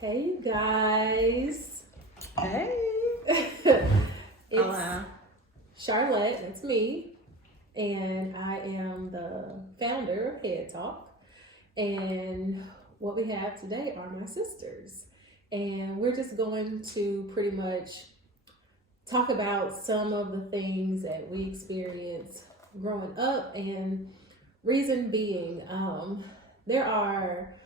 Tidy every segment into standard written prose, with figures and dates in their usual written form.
Hey, you guys. Hey. It's Hello. Charlotte, that's me, and I am the founder of Head Talk. And what we have today are my sisters. And we're just going to pretty much talk about some of the things that we experienced growing up. And reason being, there are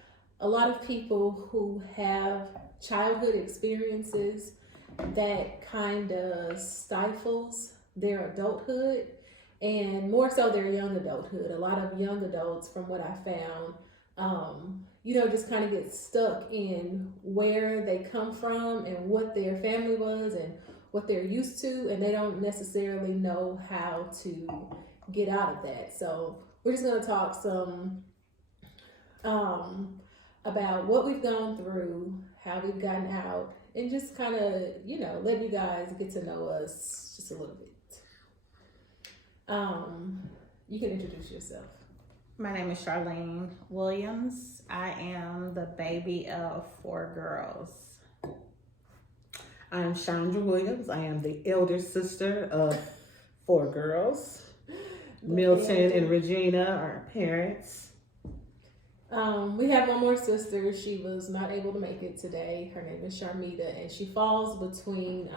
a lot of people who have childhood experiences that kind of stifles their adulthood and more so their young adulthood. A lot of young adults, from what I found, just kind of get stuck in where they come from and what their family was and what they're used to, and they don't necessarily know how to get out of that. So we're just going to talk some about what we've gone through, how we've gotten out, and just kind of, let you guys get to know us just a little bit. You can introduce yourself. My name is Charlene Williams. I am the baby of 4 girls. I'm Chandra Williams. I am the elder sister of 4 girls. Milton and Regina are our parents. We have one more sister. She was not able to make it today. Her name is Sharmita, and she falls between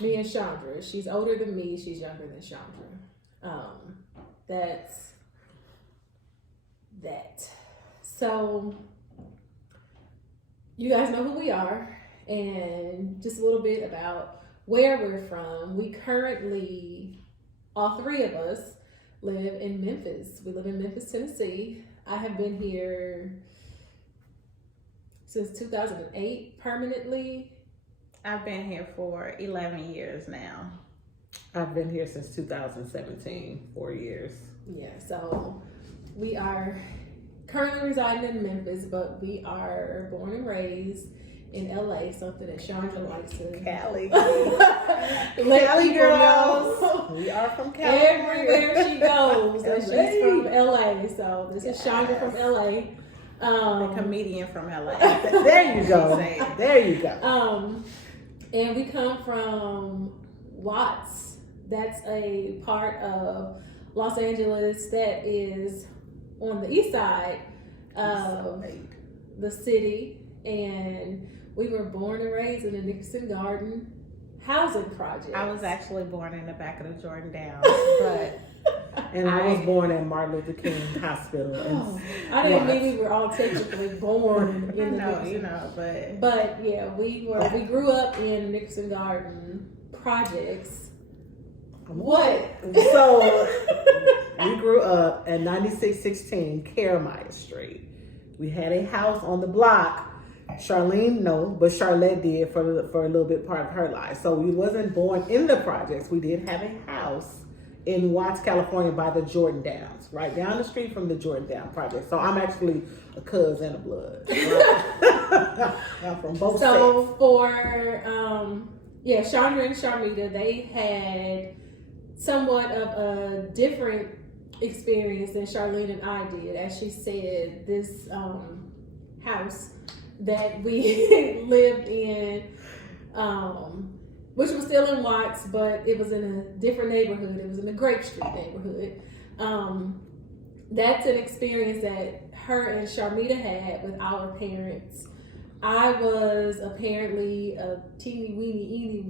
me and Chandra. She's older than me. She's younger than Chandra. That's that. So you guys know who we are, and just a little bit about where we're from. We currently, all 3 of us, live in Memphis. We live in Memphis, Tennessee. I have been here since 2008 permanently. I've been here for 11 years now. I've been here since 2017, 4 years. Yeah, so we are currently residing in Memphis, but we are born and raised in LA, something that Chandra likes to Cali. let Cali people girls. know. We are from Cali. Everywhere she goes, that LA. she's from LA. So this is Chandra from LA. A comedian from LA. There you go. There you go. And we come from Watts. That's a part of Los Angeles that is on the east side of the city. And we were born and raised in the Nickerson Garden housing project. I was actually born in the back of the Jordan Downs, but And I was born at Martin Luther King Hospital. I didn't mean we were all technically born in the Nickerson. But yeah, we grew up in Nickerson Garden projects. What? So we grew up at 9616 Carolina Street. We had a house on the block. Charlene, no, but Charlotte did for a little bit part of her life. So we wasn't born in the projects. We did have a house in Watts, California by the Jordan Downs, right down the street from the Jordan Down project. So I'm actually a cousin of blood. Right? I'm from both So states. for Chandra and Sharmita, they had somewhat of a different experience than Charlene and I did. As she said, this house that we lived in, which was still in Watts, but it was in a different neighborhood. It was in the Grape Street neighborhood. That's an experience that her and Sharmita had with our parents. I was apparently a teeny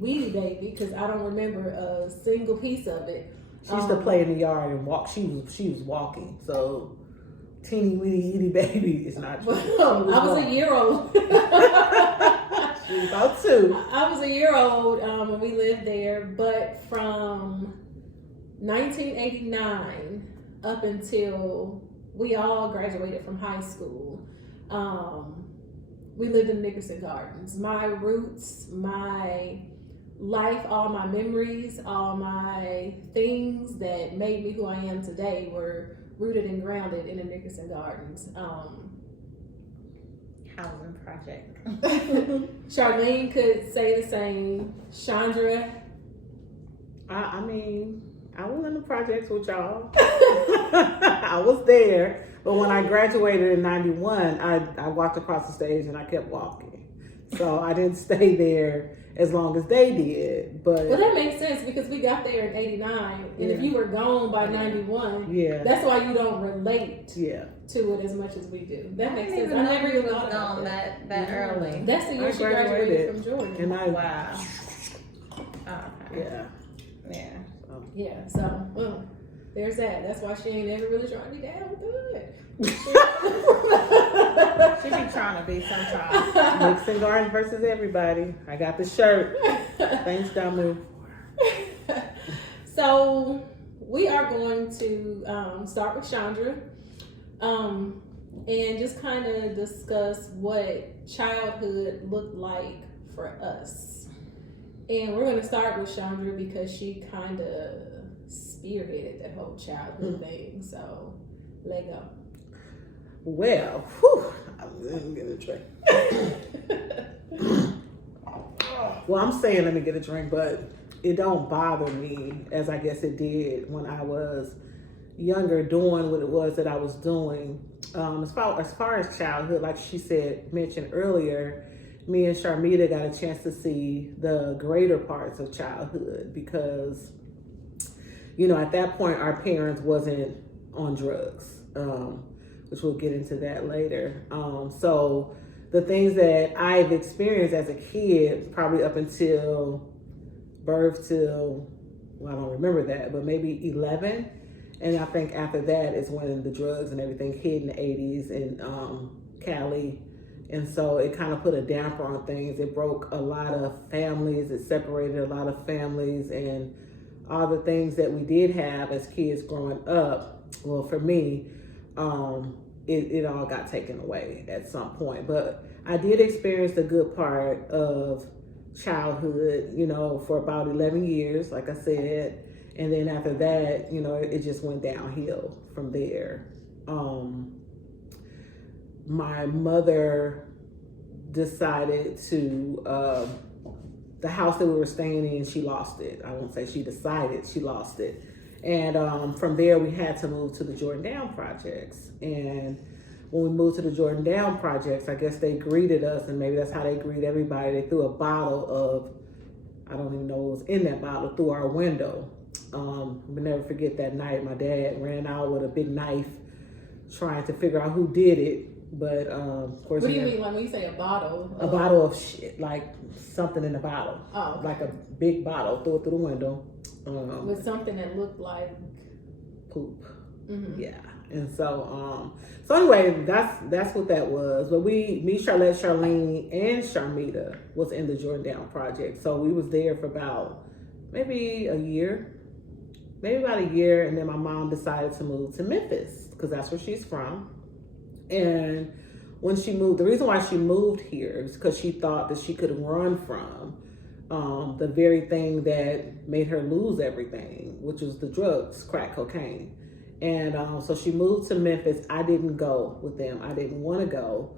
weeny baby because I don't remember a single piece of it. She used to play in the yard and walk. She was walking. So teeny weeny baby is not true. I was a year old. She was about 2. I was a year old when we lived there, but from 1989 up until we all graduated from high school, we lived in Nickerson Gardens. My roots, my life, all my memories, all my things that made me who I am today were rooted and grounded in the Nickerson Gardens. housing project. Charlene could say the same. Chandra, I mean, I was in the projects with y'all. I was there, but when I graduated in '91, I walked across the stage and I kept walking. So I didn't stay there as long as they did. But Well, that makes sense because we got there in '89, and if Yeah. you were gone by '91, yeah, that's why you don't relate yeah. to it as much as we do. That I makes didn't sense. even I know never you even was thought about gone that. that early. That's the year I she graduated graduated. from Georgia. And I, Wow. Okay. yeah. Yeah. Yeah, so well, there's that. That's why she ain't ever really trying to be down with it. She be trying to be sometimes. Mixing Garden versus everybody. I got the shirt. Thanks, Damu. So we are going to start with Chandra, and just kind of discuss what childhood looked like for us. And we're going to start with Chandra because she kind of spearheaded that whole childhood thing. So, let go. Well, whew, I'm gonna get a drink. Well, I'm saying let me get a drink, but it don't bother me as I guess it did when I was younger, doing what it was that I was doing. As far as childhood, like she mentioned earlier, me and Sharmita got a chance to see the greater parts of childhood because, you know, at that point our parents wasn't on drugs, which we'll get into that later. So the things that I've experienced as a kid, probably up until birth till, well, I don't remember that, but maybe 11. And I think after that is when the drugs and everything hit in the 80s in Cali. And so it kind of put a damper on things. It broke a lot of families. It separated a lot of families, and all the things that we did have as kids growing up. Well, for me, it all got taken away at some point. But I did experience the good part of childhood, you know, for about 11 years, like I said. And then after that, you know, it just went downhill from there. My mother decided to, the house that we were staying in, she lost it. I won't say she decided, she lost it. And from there, we had to move to the Jordan Down Projects. And when we moved to the Jordan Down Projects, I guess they greeted us, and maybe that's how they greet everybody. They threw a bottle of, I don't even know what was in that bottle, through our window. I'll never forget that night. My dad ran out with a big knife trying to figure out who did it. But of course, What do you mean, like when you say a bottle? a bottle of shit, like something in the bottle, Oh, okay. like a big bottle, threw it through the window. With something that looked like Poop. mhm. Yeah. And so anyway, that's what that was. But me, Charlotte, Charlene, and Sharmita was in the Jordan Down Project. So we was there for about maybe a year, and then my mom decided to move to Memphis because that's where she's from. And when she moved, the reason why she moved here is because she thought that she could run from the very thing that made her lose everything, which was the drugs, crack cocaine. And so she moved to Memphis. I didn't go with them. I didn't want to go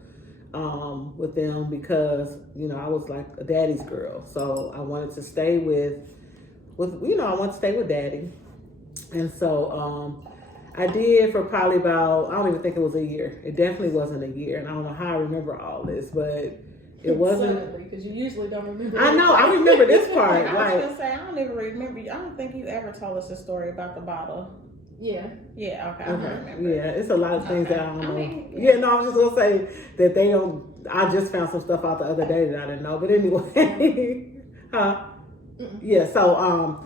with them because, you know, I was like a daddy's girl. So I wanted to stay with I wanted to stay with daddy. And so I did for probably about, I don't even think it was a year. It definitely wasn't a year. And I don't know how I remember all this, but it wasn't. Because you usually don't remember. I know, I remember this part. I was Like, gonna say, I don't even remember. I don't think you ever told us the story about the bottle. Yeah. Yeah, okay. I don't okay, remember. yeah, it's a lot of things Okay. that I don't know. I mean, yeah, no, I was just gonna say that they don't. I just found some stuff out the other day that I didn't know. But anyway, huh? Yeah. So,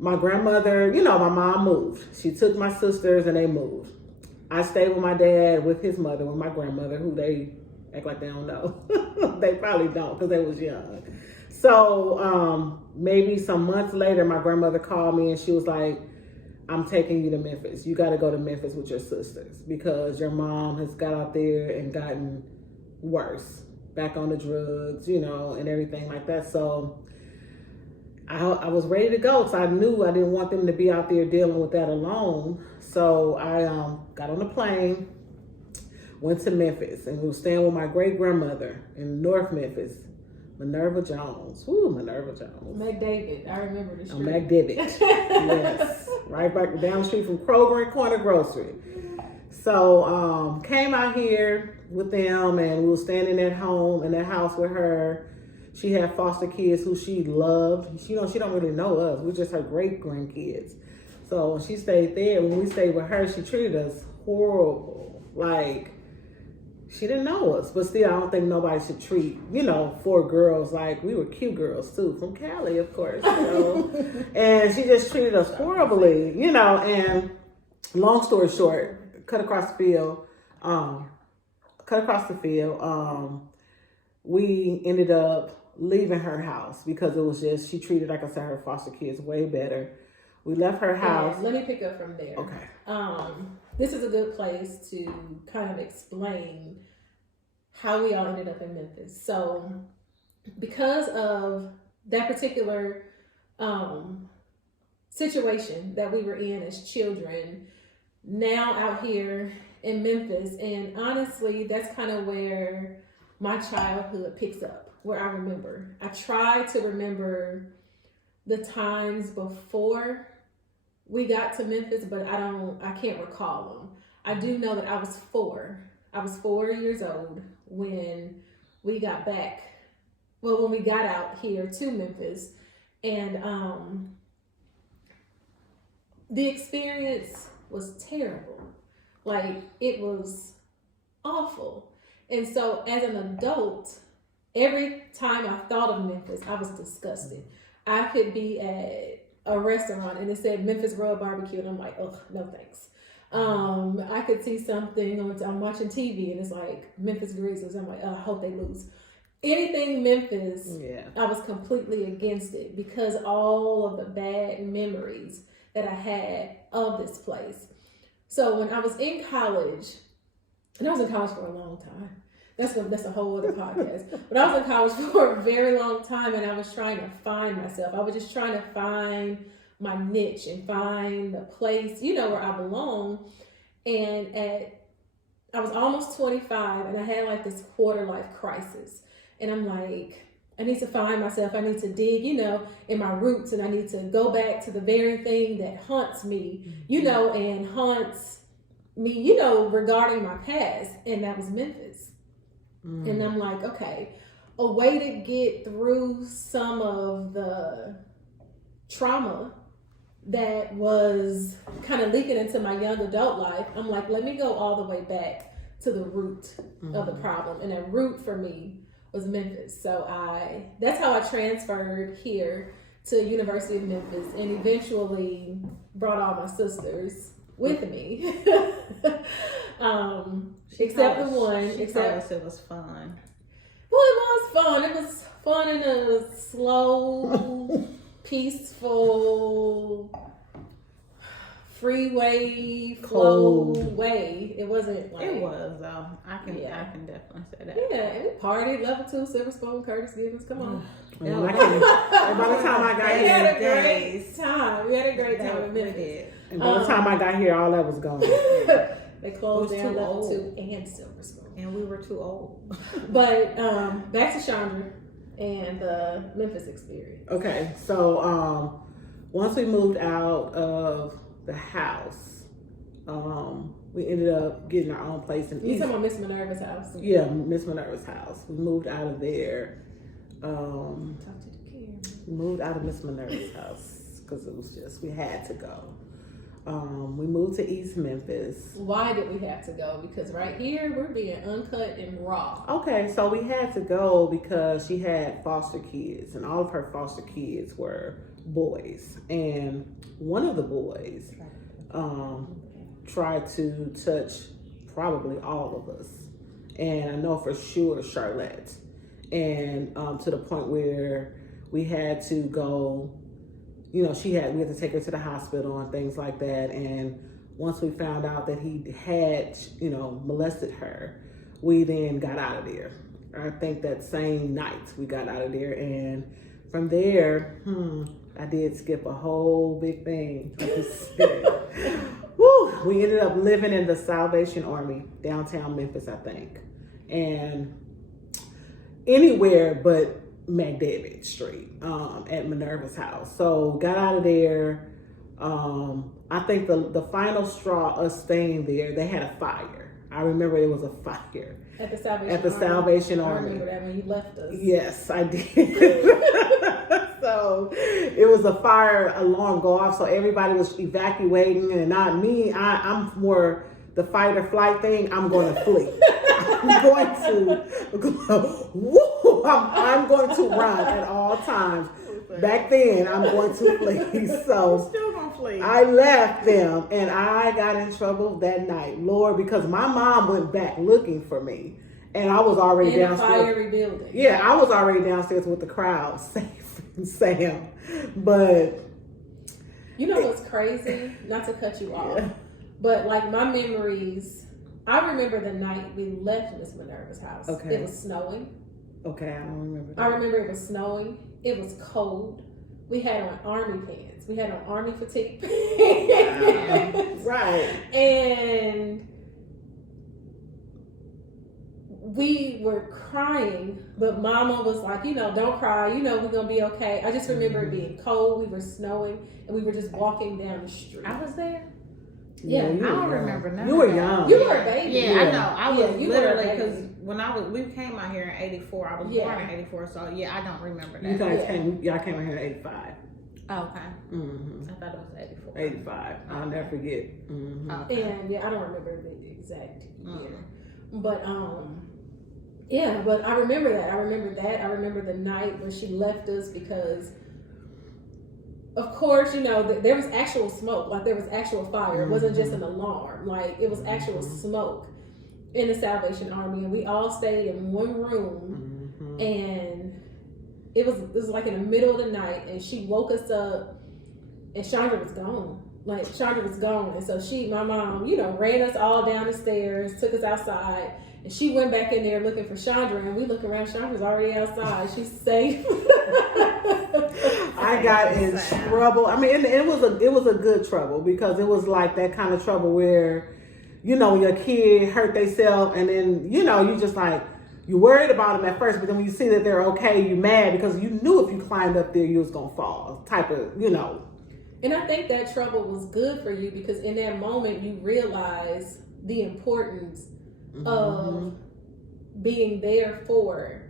my grandmother, you know, my mom moved. She took my sisters and they moved. I stayed with my dad, with his mother, with my grandmother, who they act like they don't know. They probably don't because they was young. So maybe some months later, my grandmother called me and she was like, I'm taking you to Memphis. You got to go to Memphis with your sisters because your mom has got out there and gotten worse, back on the drugs, you know, and everything like that. So I was ready to go. So I knew I didn't want them to be out there dealing with that alone. So I got on a plane, went to Memphis, and we were staying with my great grandmother in North Memphis. Minerva Jones. Woo, Minerva Jones. McDavid. I remember the street. McDavid. Yes. Right back down the street from Kroger and Corner Grocery. So came out here with them, and we were standing at home in that house with her. She had foster kids who she loved. She don't really know us. We're just her great grandkids. So when she stayed there, when we stayed with her, she treated us horrible. Like, she didn't know us, but still, I don't think nobody should treat, 4 girls like we were cute girls too, from Cali, of course. And she just treated us horribly, and long story short, cut across the field, we ended up leaving her house because it was just, she treated, like I said, her foster kids way better. We left her house. And let me pick up from there. Okay. This is a good place to kind of explain how we all ended up in Memphis. So, because of that particular situation that we were in as children, now out here in Memphis, and honestly, that's kind of where my childhood picks up, where I remember. I try to remember the times before we got to Memphis, but I can't recall them. I do know that I was 4. I was 4 years old when we got back. Well, when we got out here to Memphis, and the experience was terrible. Like, it was awful. And so as an adult, every time I thought of Memphis, I was disgusted. I could be at a restaurant and it said Memphis Road Barbecue, and I'm like, oh, no thanks. I could see something, I'm watching TV and it's like Memphis Grizzlies. I'm like, oh, I hope they lose. Anything Memphis, I was completely against it because all of the bad memories that I had of this place. So when I was in college, and I was in college for a long time. That's a whole other podcast. But I was in college for a very long time, and I was trying to find myself. I was just trying to find my niche and find the place, where I belong. And I was almost 25, and I had like this quarter life crisis. And I'm like, I need to find myself. I need to dig, in my roots, and I need to go back to the very thing that haunts me, and haunts me, regarding my past. And that was Memphis. And I'm like, okay, a way to get through some of the trauma that was kind of leaking into my young adult life. I'm like, let me go all the way back to the root of the problem. And that root for me was Memphis. So that's how I transferred here to University of Memphis, and eventually brought all my sisters with me. Except the one. She told us it was fun. Well, it was fun. It was fun in a slow, peaceful, freeway flow way. It wasn't like it was though. I can definitely say that. Yeah, and we partied, level 2, Silver Spoon, Curtis Gibbons. Come on. By the time I got We here, had a great time. We had a great time in Memphis. And by the time I got here, all that was gone. They closed down level 2 and Silver Spoon. And we were too old. But back to Chandra and the Memphis experience. Okay, so once we moved out of the house, we ended up getting our own place in You talking about Miss Minerva's house? Yeah, Miss Minerva's house. We moved out of there. Talk to the camera. We moved out of Miss Minerva's house because it was just, we had to go. We moved to East Memphis. Why did we have to go? Because right here, we're being uncut and raw. Okay, so we had to go because she had foster kids, and all of her foster kids were boys. And one of the boys tried to touch probably all of us. And I know for sure Charlotte. And to the point where we had to go, we had to take her to the hospital and things like that. And once we found out that he had, molested her, we then got out of there. I think that same night we got out of there. And from there, I did skip a whole big thing. Woo! We ended up living in the Salvation Army, downtown Memphis, I think. And anywhere but McDevitt Street at Minerva's house. So got out of there. I think the final straw us staying there, they had a fire. I remember it was a fire At the Salvation at the Army. Salvation I Army. remember that when you left us. Yes, I did. So it was a fire alarm go off, so everybody was evacuating, and not me. I'm more the fight or flight thing. I'm going to flee. I'm going to, woo, I'm going to run at all times. Back then, I'm going to flee. So Still gonna flee. I left them, and I got in trouble that night, Lord, because my mom went back looking for me, and I was already In a downstairs. fiery building. Yeah, I was already downstairs with the crowd, safe and Sam. But You know what's crazy? Not to cut you off, Yeah. but like my memories, I remember the night we left Miss Minerva's house. Okay. It was snowing. okay, I don't remember that. I remember it was snowing. It was cold. We had on army pants. We had on army fatigue pants. Right. And we were crying, but Mama was like, don't cry. We're going to be okay. I just remember it being cold. We were snowing, and we were just walking down the street. I was there. Yeah, you I were don't young. remember none You of were that. young. You were a baby. Yeah, Yeah. I know. I was Yeah, you were a literally baby. because we came out here in '84. I was Yeah. born in '84, so yeah, I don't remember You that. guys Yeah. y'all came out here in 85. Oh, okay, Mm-hmm. I thought it was '84. 85. I'll never forget. Mm-hmm. And I don't remember the exact year. Mm. But yeah, but I remember that. I remember the night when she left us because, of course, there was actual smoke. Like there was actual fire. It wasn't just an alarm. Like it was actual smoke in the Salvation Army, and we all stayed in one room. Mm-hmm. And it was like in the middle of the night, and she woke us up, and Chandra was gone. Like Chandra was gone, and so my mom, ran us all down the stairs, took us outside, and she went back in there looking for Chandra, and we look around, Chandra's already outside. She's safe. I got in Sad. trouble. I mean, it was a good trouble because it was like that kind of trouble where, your kid hurt themselves, and then you just like you worried about them at first, but then when you see that they're okay, you mad because you knew if you climbed up there you was gonna fall. Type of. And I think that trouble was good for you because in that moment you realize the importance of being there for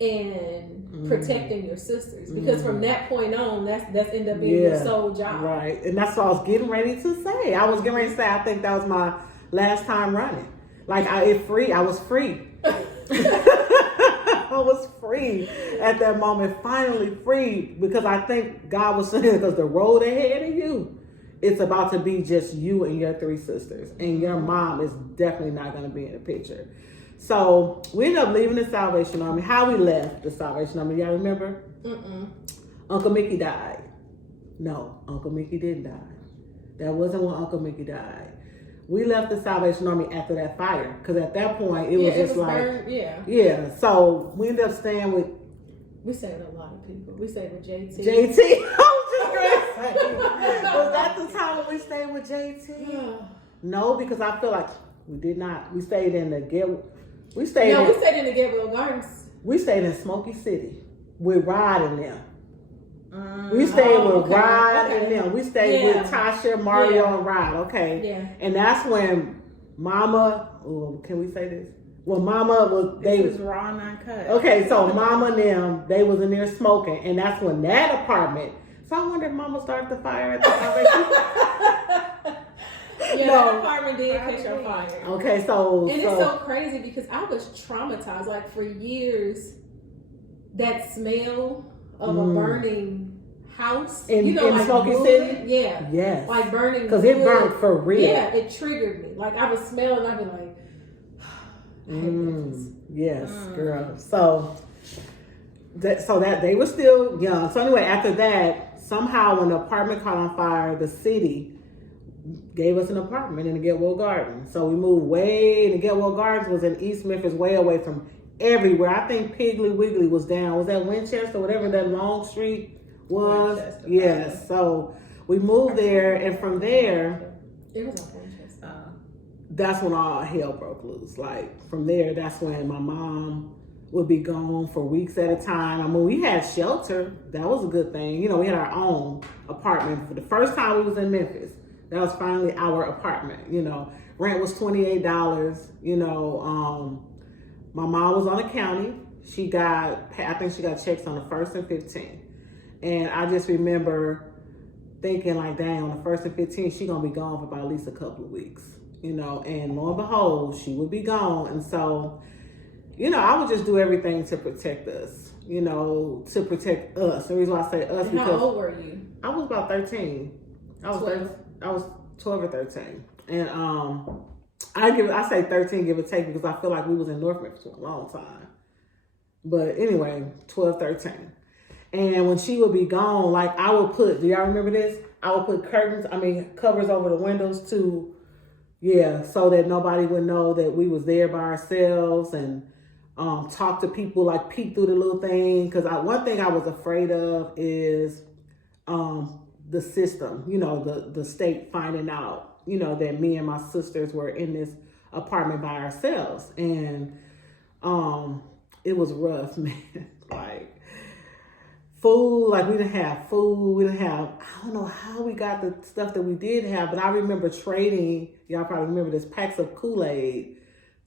and protecting your sisters. Because from that point on, that's ended up being your sole job. Right. And that's what I was getting ready to say. I was getting ready to say I think that was my last time running. Like I was free. I was free at that moment, finally free, because I think God was saying, because the road ahead of you, it's about to be just you and your three sisters, and your mom is definitely not going to be in the picture. So we ended up leaving the Salvation Army. How we left the Salvation Army, y'all remember? Uncle Mickey died. No, Uncle Mickey didn't die. That wasn't when Uncle Mickey died. We left the Salvation Army after that fire, because at that point it was just like, burned, yeah. So we ended up staying with we stayed with a lot of people. We stayed with JT. JT. I was just gonna say, was that the time when we stayed with JT? No, because I feel like we did not. We stayed in the We stayed in the Getwell Gardens. We stayed in Smoky City with Rod and them. We stayed with Rod and them. We stayed with Tasha, Mario, and Rod. Okay. Yeah. And that's when Mama. Oh, can we say this? Well, Mama was. This is raw and uncut. Okay, so Mama and them, they was in there smoking, and that's when that apartment. So I wonder if Mama started the fire at the Salvation. Yeah, that apartment did catch on fire. Okay, so And it's so crazy because I was traumatized. Like for years, that smell of a burning house in like Smoky moving, City. yeah, Yes, like burning because it wood. burned for real. Yeah, it triggered me. Like I would smell and I'd be like, I hate this. Yes, girl. So that they were still young. So anyway, after that, somehow when the apartment caught on fire, the city gave us an apartment in the Getwell Gardens. So we moved way. The Getwell Gardens was in East Memphis, way away from everywhere. I think Piggly Wiggly was down. Was that Winchester, whatever that long street was? Winchester, Yes. So we moved there, and from there, It was on Winchester. that's when all hell broke loose. Like from there, that's when my mom would be gone for weeks at a time. I mean, we had shelter. That was a good thing. You know, we had our own apartment. For the first time we was in Memphis, that was finally our apartment. You know, rent was $28. You know, my mom was on the county. I think she got checks on the 1st and 15th. And I just remember thinking like, dang, on the 1st and 15th, she gonna be gone for about at least a couple of weeks. You know, and lo and behold, she would be gone. And so, you know, I would just do everything to protect us, you know, to protect us. The reason why I say us, And because how old were you? I was about 13. I was 12 or 13. And I say 13 give or take because I feel like we was in North Memphis for a long time. But anyway, 12, 13. And when she would be gone, like I would put, do y'all remember this? I would put covers over the windows so that nobody would know that we was there by ourselves, and talk to people, like peek through the little thing. Because one thing I was afraid of is the system, you know, the state finding out, you know, that me and my sisters were in this apartment by ourselves. And it was rough, man. Like food, like we didn't have food. We didn't have, I don't know how we got the stuff that we did have, but I remember trading, y'all probably remember this, packs of Kool-Aid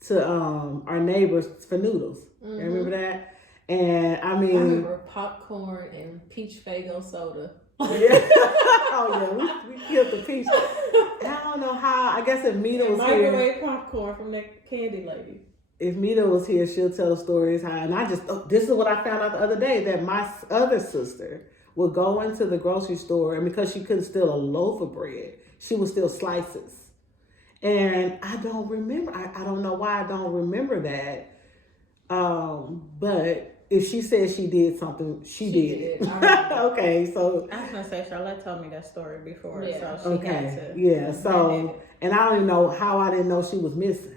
to our neighbors for noodles. Mm-hmm. You remember that? And I remember popcorn and peach Faygo soda. Yeah. Oh yeah, we killed the peach. I don't know how. I guess if Mita was here, microwave popcorn from that candy lady. If Mita was here, she'll tell stories how. And this is what I found out the other day, that my other sister would go into the grocery store, and because she couldn't steal a loaf of bread, she would steal slices. And I don't remember. I don't know why I don't remember that. But if she said she did something, she did. Okay, so I was gonna say Charlotte told me that story before, yeah. So she had to. Yeah. So, and I don't even know how I didn't know she was missing,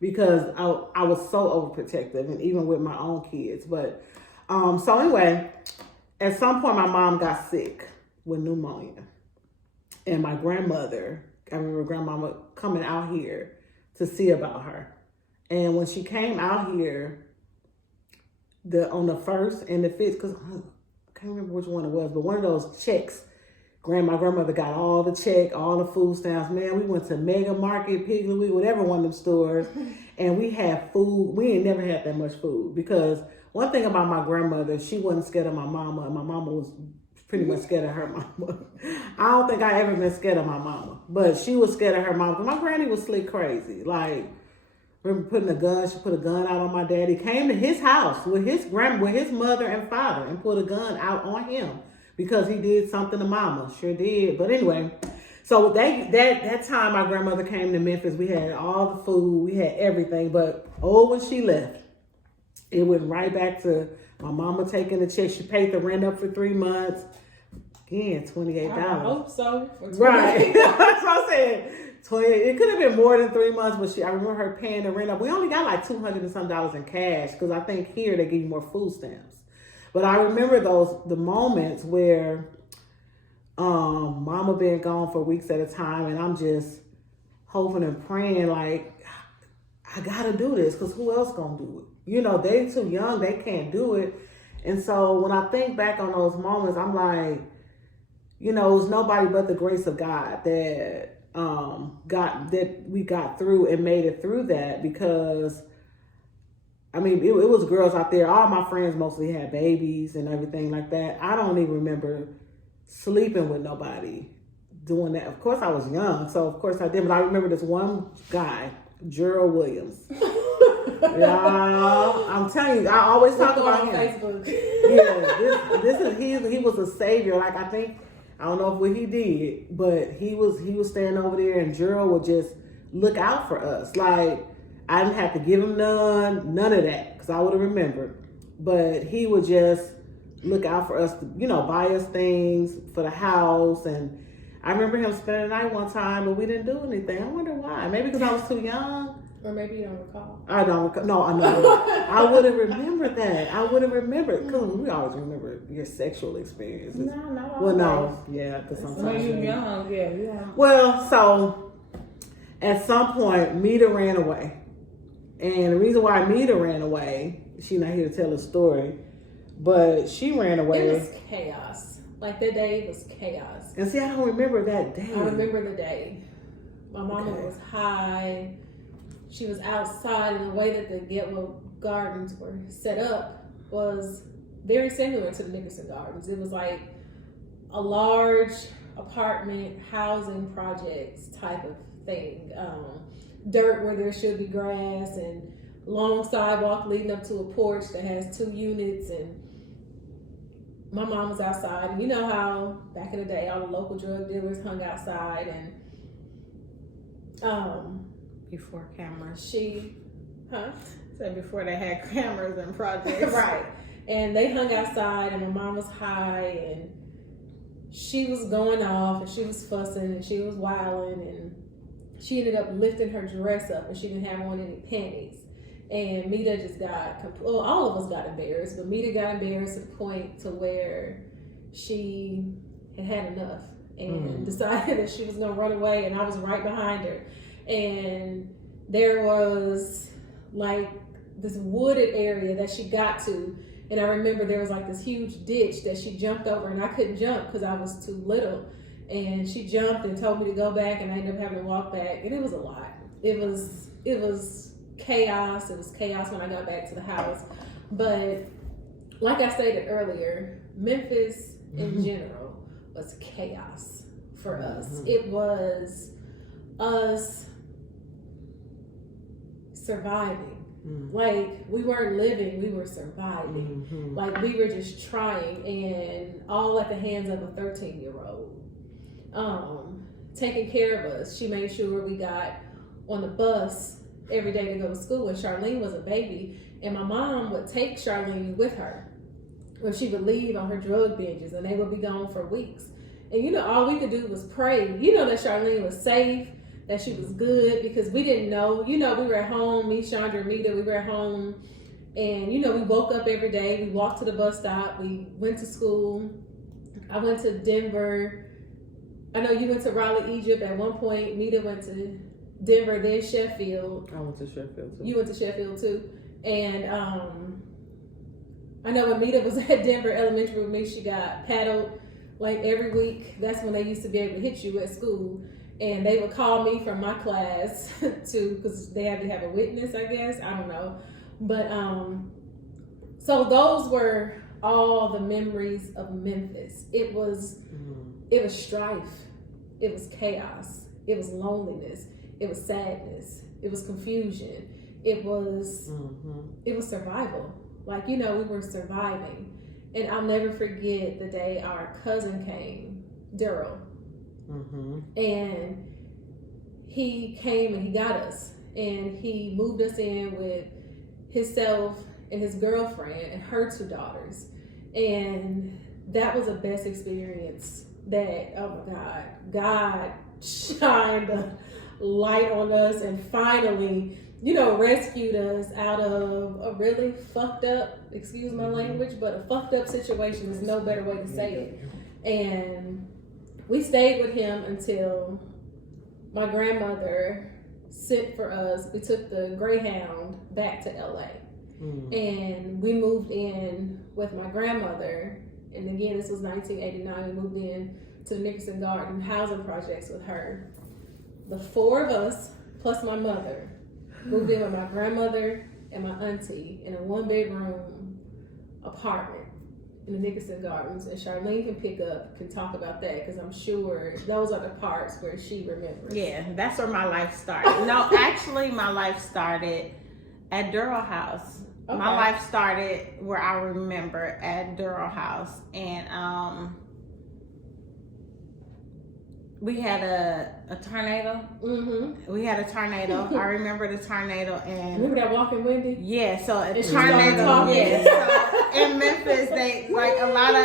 because I was so overprotective, and even with my own kids. But so anyway, at some point my mom got sick with pneumonia, and my grandmother, I remember grandmama coming out here to see about her. And when she came out here, on the 1st and the 5th, because I can't remember which one it was, but one of those checks, my grandmother got all the check, all the food stamps. Man, we went to Mega Market, Piggly Wiggly, whatever one of them stores, and we had food. We ain't never had that much food, because one thing about my grandmother, she wasn't scared of my mama, and my mama was pretty much scared of her mama. I don't think I ever been scared of my mama, but she was scared of her mama. My granny was slick crazy. Like, remember she put a gun out on my daddy, came to his house with his mother and father, and put a gun out on him because he did something to mama. Sure did. But anyway, so that time my grandmother came to Memphis, we had all the food, we had everything. But when she left, it went right back to my mama taking the check. She paid the rent up for 3 months. Again, $28. I hope so. Right. That's what I said. It could have been more than 3 months, but I remember her paying the rent up. We only got like $200 and some in cash, because I think here they give you more food stamps. But I remember the moments where mama been gone for weeks at a time, and I'm just hoping and praying like, I gotta do this, because who else gonna do it? You know, they too young, they can't do it. And so when I think back on those moments, I'm like, you know, it was nobody but the grace of God that we got through and made it through that. Because I mean, it was girls out there. All my friends mostly had babies and everything like that. I don't even remember sleeping with nobody doing that. Of course I was young, so of course I did. But I remember this one guy, Gerald Williams. Yeah, I'm telling you, I always talk about him. Facebook. Yeah, he was a savior. Like, I don't know what he did, but he was standing over there, and Gerald would just look out for us. Like, I didn't have to give him none of that, because I would have remembered. But he would just look out for us, to, you know, buy us things for the house. And I remember him spending the night one time, but we didn't do anything. I wonder why. Maybe because I was too young. Or maybe you don't recall. I don't recall. No, I know. I would have remembered that. I would have remembered, because we always remember your sexual experiences. No, not always. Well, no. Yeah, because sometimes. When you're young, yeah. Well, so at some point, Mita ran away. And the reason why Mita ran away She's not here to tell a story, but she ran away. It was chaos. Like that day was chaos. And see, I don't remember that day. I remember the day. My mama Okay. was high. She was outside, and the way that the Getwell Gardens were set up was very similar to the Nickerson Gardens. It was like a large apartment housing projects type of thing. Dirt where there should be grass, and long sidewalk leading up to a porch that has 2 units. And my mom was outside, and you know how back in the day all the local drug dealers hung outside, and Before cameras. Huh? Before they had cameras and projects. Right. And they hung outside, and my mom was high, and she was going off, and she was fussing, and she was wilding, and she ended up lifting her dress up, and she didn't have on any panties. And Mita just got, well, all of us got embarrassed, but Mita got embarrassed to the point to where she had enough and decided that she was going to run away, and I was right behind her. And there was like this wooded area that she got to, and I remember there was like this huge ditch that she jumped over, and I couldn't jump because I was too little. And she jumped and told me to go back, and I ended up having to walk back, and it was a lot. It was chaos. It was chaos when I got back to the house. But like I stated earlier, Memphis in general was chaos for us. It was us surviving. Like we weren't living, we were surviving. Like we were just trying, and all at the hands of a 13-year-old. Taking care of us. She made sure we got on the bus every day to go to school when Charlene was a baby, and my mom would take Charlene with her when she would leave on her drug binges, and they would be gone for weeks. And you know, all we could do was pray, you know, that Charlene was safe, that she was good, because we didn't know. You know, we were at home, me, Chandra, and Mita, we were at home, and you know, we woke up every day, we walked to the bus stop, we went to school. I went to Denver. I know you went to Raleigh, Egypt at one point. Mita went to Denver, then Sheffield. I went to Sheffield too. You went to Sheffield too. And I know when Mita was at Denver Elementary with me, she got paddled like every week. That's when they used to be able to hit you at school. And they would call me from my class because they had to have a witness, I guess. I don't know. But so those were all the memories of Memphis. It was strife. It was chaos. It was loneliness. It was sadness. It was confusion. It was survival. Like, you know, we were surviving. And I'll never forget the day our cousin came, Daryl. And he came and he got us. And he moved us in with himself and his girlfriend and her 2 daughters. And that was the best experience that, oh my God, God shined a light on us and finally, you know, rescued us out of a really fucked up, excuse my language, but a fucked up situation is no better way to say it. And we stayed with him until my grandmother sent for us. We took the Greyhound back to LA. And we moved in with my grandmother. And again, this was 1989. We moved in to the Nickerson Garden housing projects with her. The 4 of us, plus my mother, moved in with my grandmother and my auntie in a 1-bedroom apartment in the Nickerson Gardens. And Charlene can talk about that, because I'm sure those are the parts where she remembers. Yeah, that's where my life started. No, actually, my life started at Durrell House. Okay. My life started where I remember at Durrell House, and we had a tornado. We had a tornado. I remember the tornado, and remember that walking Wendy? yeah. So a And she started tornado. talking. Yeah. So in Memphis, they like a lot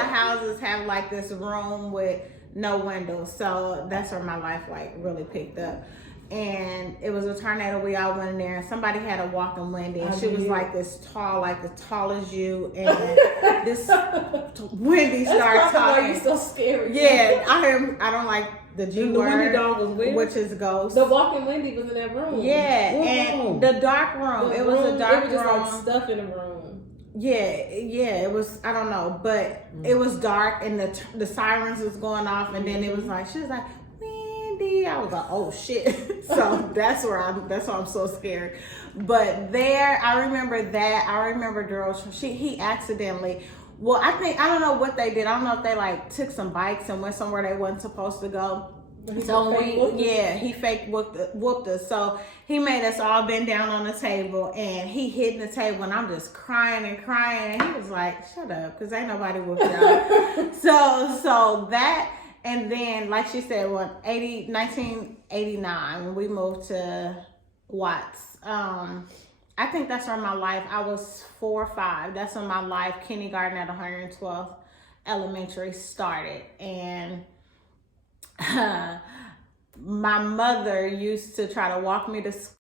of houses have like this room with no windows. So that's where my life like really picked up. And it was a tornado. We all went in there, and somebody had a walking Wendy, and she was like this tall, like as tall as you. And this Wendy started That's talking. why you so scary. Yeah, I don't like the G The Wendy word, dog was where? which is ghost. The walking Wendy was in that room. Yeah, What and room? the dark room. It was a dark It was just room. like stuff in the room. Yeah, it was. I don't know, but it was dark, and the sirens was going off, and then it was like she was like Wendy. I was like, oh shit. So that's why I'm so scared. But there, I remember that. I remember Daryl. He accidentally. Well, I don't know what they did. I don't know if they like took some bikes and went somewhere they wasn't supposed to go. So he fake whooped us. So he made us all bend down on the table, and he hit the table, and I'm just crying and crying. And he was like, "Shut up, because ain't nobody whooped y'all." so that, and then like she said, 1989 when we moved to Watts. I think that's where my life. I was 4 or 5. That's when my life kindergarten at 112th Elementary started, and. My mother used to try to walk me to school.